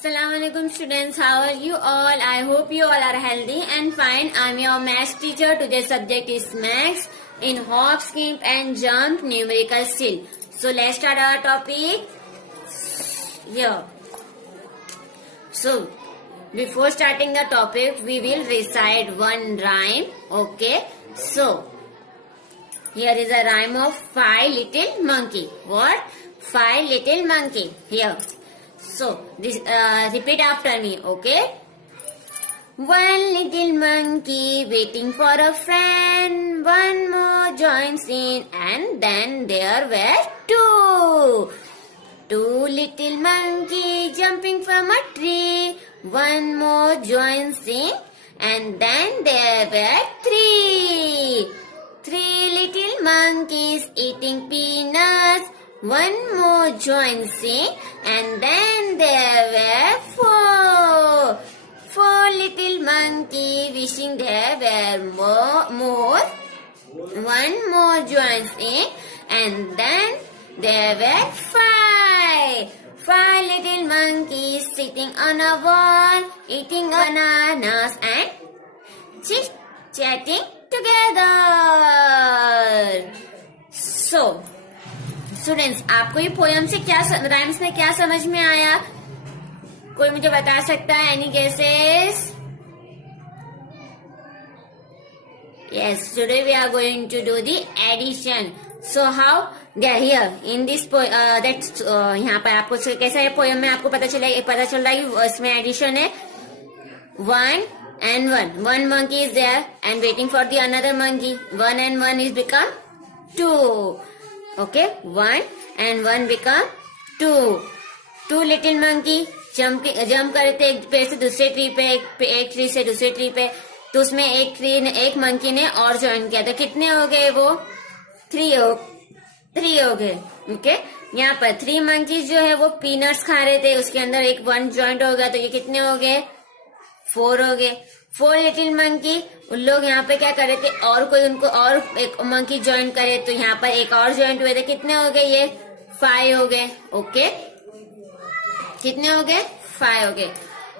Assalamualaikum students, how are you all? I hope you all are healthy and fine. I'm your maths teacher. Today's subject is maths in hop, skip and jump numerical skill. So let's start our topic here. So before starting the topic, we will recite one rhyme. Okay. So here is a rhyme of 5 little monkey. What? 5 little monkey. Here. So, this repeat after me, okay? One little monkey waiting for a friend. One more joins in, and then there were two. Two little monkey jumping from a tree. One more joins in, and then there were three. Three little monkeys eating peanuts. One more joins in, and then there were four. Four little monkeys wishing there were more. One more joins in, and then there were five. Five little monkeys sitting on a wall, eating bananas and chit-chatting together. So, students, आपको ये poem से क्या rhymes में क्या समझ में आया? कोई मुझे बता सकता है? Any guesses? Yes, today we are going to do the addition. So how here in this that यहाँ पर आपको कैसा है पोयम में आपको पता चल रहा है कि इसमें एडिशन है. One and one monkey is there and waiting for the another monkey. One and one is become two. Okay, one and one become two. Two little monkey jump करते एक पेड़ से दूसरे ट्री पे, एक ट्री से दूसरे ट्री पे. तो उसमें एक मंकी ने और ज्वाइन किया. तो कितने हो गए वो? थ्री हो गए. ओके, यहाँ पर 3 मंकीज जो है वो पीनट्स खा रहे थे, उसके अंदर एक वन ज्वाइंट हो गया. तो ये कितने हो गए? 4 हो गए. 4 लिटिल मंकी, उन लोग यहाँ पे क्या कर रहे थे, और कोई उनको और एक मंकी ज्वाइन करे, तो यहाँ पर एक और ज्वाइंट हुए थे. कितने हो गए? ये 5 हो गए. ओके, कितने हो गए? 5 हो गए.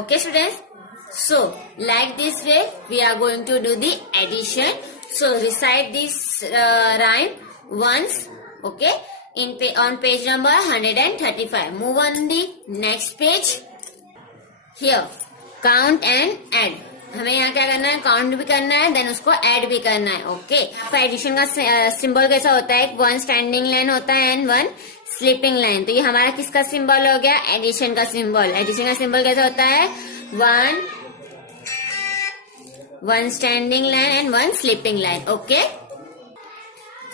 Okay students, so like this way we are going to do the addition. So recite this rhyme once. Okay, on page number 135. Move on the next page. Here, count and add. हमें यहाँ क्या करना है? Count भी करना है, then उसको add भी करना है. ओके, एडिशन का सिंबल कैसा होता है? वन स्टैंडिंग लाइन होता है एंड वन स्लीपिंग लाइन. तो ये हमारा किसका सिंबल हो गया? एडिशन का सिंबल. एडिशन का सिंबल कैसा होता है? One standing line and one sleeping line. Okay,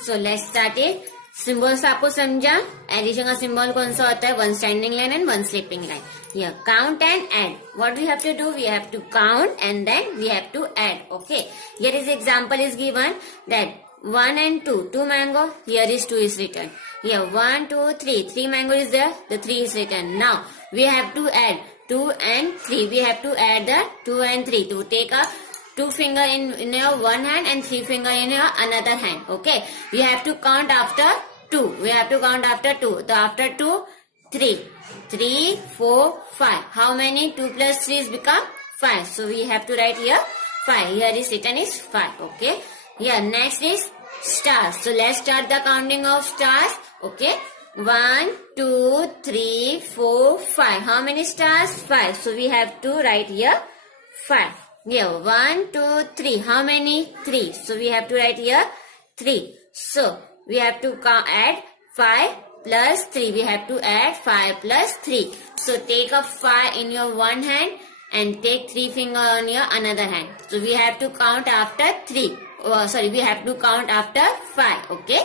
so let's start it. Symbols आपको समझा? एडिशन का सिंबल कौन सा होता है? One standing line and one sleeping line. Here, count and add. What we have to do? We have to count and then we have to add. Okay. Here is example is given that 1 and 2. 2 mango. Here is 2 is written. Here 1, 2, 3. 3 mango is there. The 3 is written. Now we have to add 2 and 3. We have to add the 2 and 3. To take a 2 finger in your one hand and 3 finger in your another hand. Okay. We have to count after 2. We have to count after 2. So after 2, 3. 3, 4, 5. How many? 2 plus 3 is become 5. So we have to write here 5. Here is written is 5. Okay. Here next is stars. So let's start the counting of stars. Okay. 1, 2, 3, 4, 5. How many stars? 5. So we have to write here 5. Here 1, 2, 3. How many? 3. So we have to write here 3. So we have to add 5 plus 3. We have to add 5 plus 3. So take a 5 in your one hand and take 3 finger on your another hand. So we have to count after 3. We have to count after 5. Okay.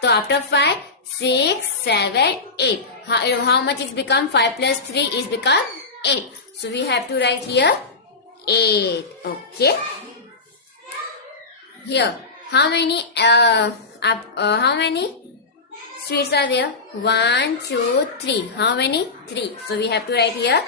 So after 5, 6, 7, 8. How much is become? 5 plus 3 is become 8. So we have to write here 8. Okay. Here, how many sweets are there? 1, 2, 3. How many? 3. So we have to write here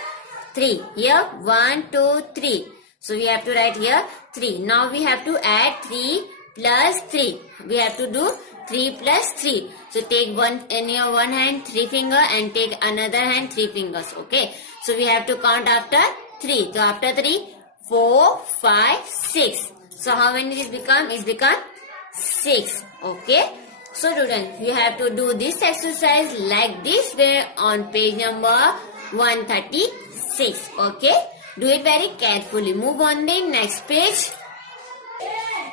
3. Here 1, 2, 3. So we have to write here 3. Now we have to add 3 plus 3. We have to do 3 plus 3. So take one in your one hand, 3 finger, and take another hand, 3 fingers. Okay. So we have to count after 3. So after 3, 4, 5, 6. So how many is become? It's become 6. Okay. So students, you have to do this exercise like this way on page number 136. Okay. Do it very carefully. Move on the next page.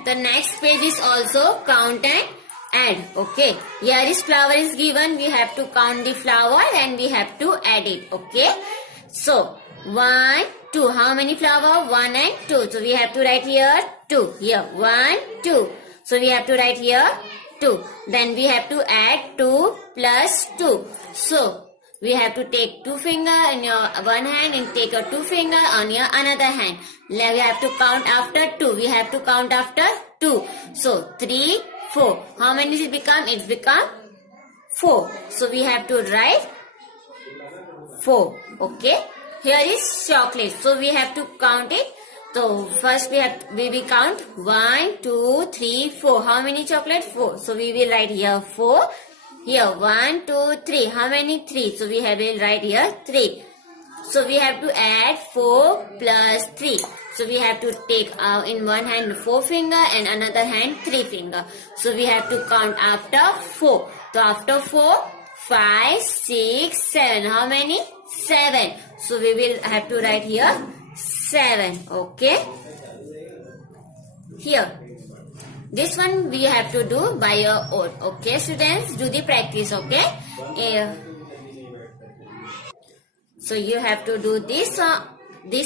The next page is also count and add. Okay. Here is flower is given. We have to count the flower and we have to add it. Okay. So 1, 2. How many flower? 1 and 2. So we have to write here 2. Here 1, 2. So we have to write here 2. Then we have to add 2 plus 2. So we have to take 2 finger in your one hand and take your 2 finger on your another hand. We have to count after 2. We have to count after 2. So 3, 4. How many does it become? It's become 4. So we have to write 4. Okay. Here is chocolate. So we have to count it. So first we will count 1, 2, 3, 4. How many chocolate? 4. So we will write here 4. Here 1, 2, 3. How many? 3. So we will write here 3. So we have to add 4 plus 3. So we have to take in one hand 4 finger and another hand 3 finger. So we have to count after 4. So after 4, 5, 6, 7. How many? 7. So we will have to write here 7. Okay. Here. This one we have to do by your own. Okay, students, do the practice. Okay. So you have to do this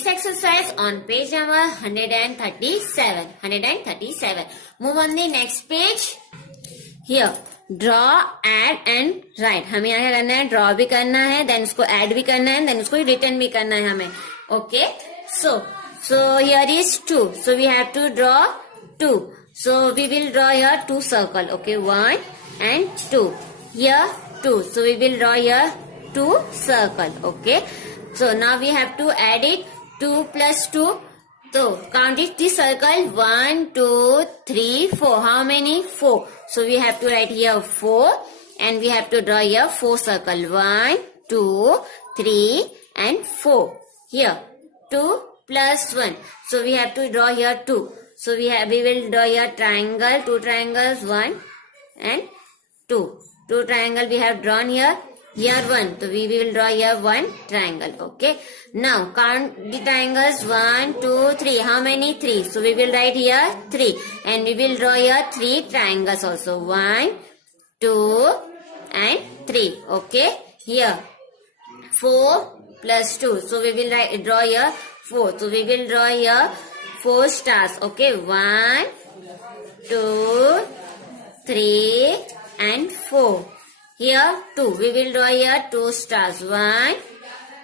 exercise on page number 137. 137. Move on the next page. Here, draw, add and write. हमें यहाँ क्या करना है? Draw भी करना है, then उसको add भी करना है, then उसको return भी करना है हमें. Okay. So here is 2. So we have to draw 2. So we will draw here 2 circle. Okay, 1 and 2. Here 2. So we will draw here 2 circle. Okay. So now we have to add it. 2 plus 2. So count it the circle. 1, 2, 3, 4. How many? 4. So we have to write here 4. And we have to draw here 4 circle. 1, 2, 3 and 4. Here 2 plus 1. So we have to draw here 2. So we will draw here triangle, 2 triangles, 1 and 2. 2 triangle we have drawn here. Here 1. So we will draw here 1 triangle. Okay. Now count the triangles. 1, 2, 3. How many? 3. So we will write here 3. And we will draw here 3 triangles also. 1, 2 and 3. Okay. Here 4 plus 2. So we will draw here 4. So we will draw here 4 stars. Okay. 1, 2, 3 and 4. Here 2. We will draw here 2 stars. 1,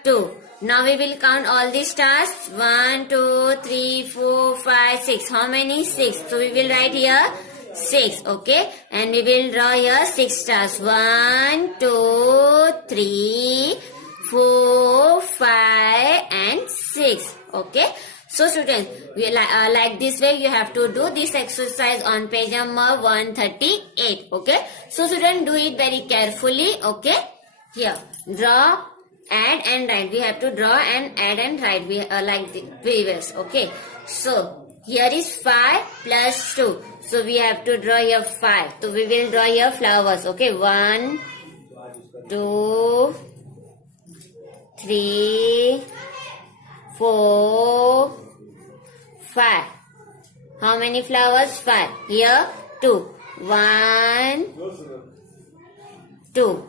2. Now we will count all the stars. 1, 2, 3, 4, 5, 6. How many? 6. So we will write here 6. Okay. And we will draw here 6 stars. 1, 2, 3, 4, 5 and 6. Okay. So students, we like this way you have to do this exercise on page number 138. Okay. So students, do it very carefully. Okay. Here, draw, add and write. We have to draw and add and write. We like the previous. Okay. So here is 5 plus 2. So we have to draw here 5. So we will draw here flowers. Okay. 1, 2, 3, 4, 5. How many flowers? 5. Here 2. 1, 2.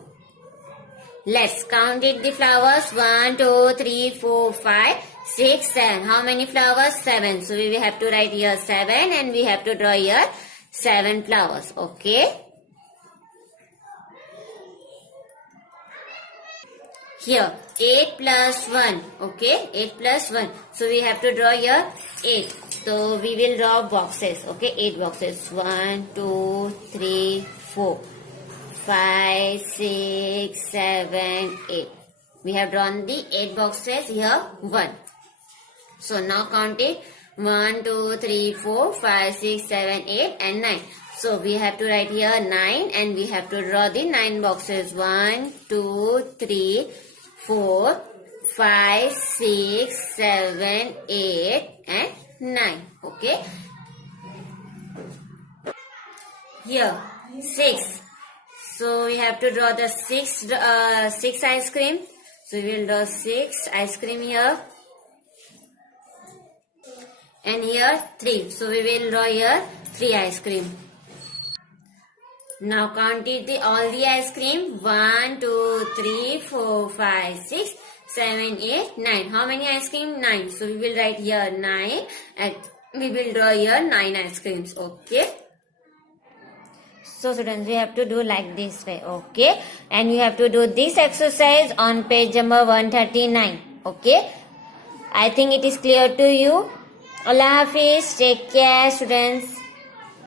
Let's count it the flowers. 1, 2, 3, 4, 5, 6, 7. How many flowers? 7. So we will have to write here 7 and we have to draw here 7 flowers. Okay. Here 8 plus 1. Okay. 8 plus 1. So we have to draw here 8. So we will draw boxes. Okay. 8 boxes. 1, 2, 3, 4. 5, 6, 7, 8. We have drawn the 8 boxes here 1. So now count it. 1, 2, 3, 4, 5, 6, 7, 8 and 9. So we have to write here 9 and we have to draw the 9 boxes. 1, 2, 3, 4, 5, 6, 7, 8 and 9. Okay. Here 6. So we have to draw the 6 ice cream. So we will draw 6 ice cream here. And here 3. So we will draw here 3 ice cream. Now count it all the ice cream. 1, 2, 3, 4, 5, 6, 7, 8, 9. How many ice cream? 9. So we will write here 9 and we will draw here 9 ice creams. Okay. So students, we have to do like this way. Okay. And you have to do this exercise on page number 139. Okay. I think it is clear to you. Allah Hafiz. Take care students.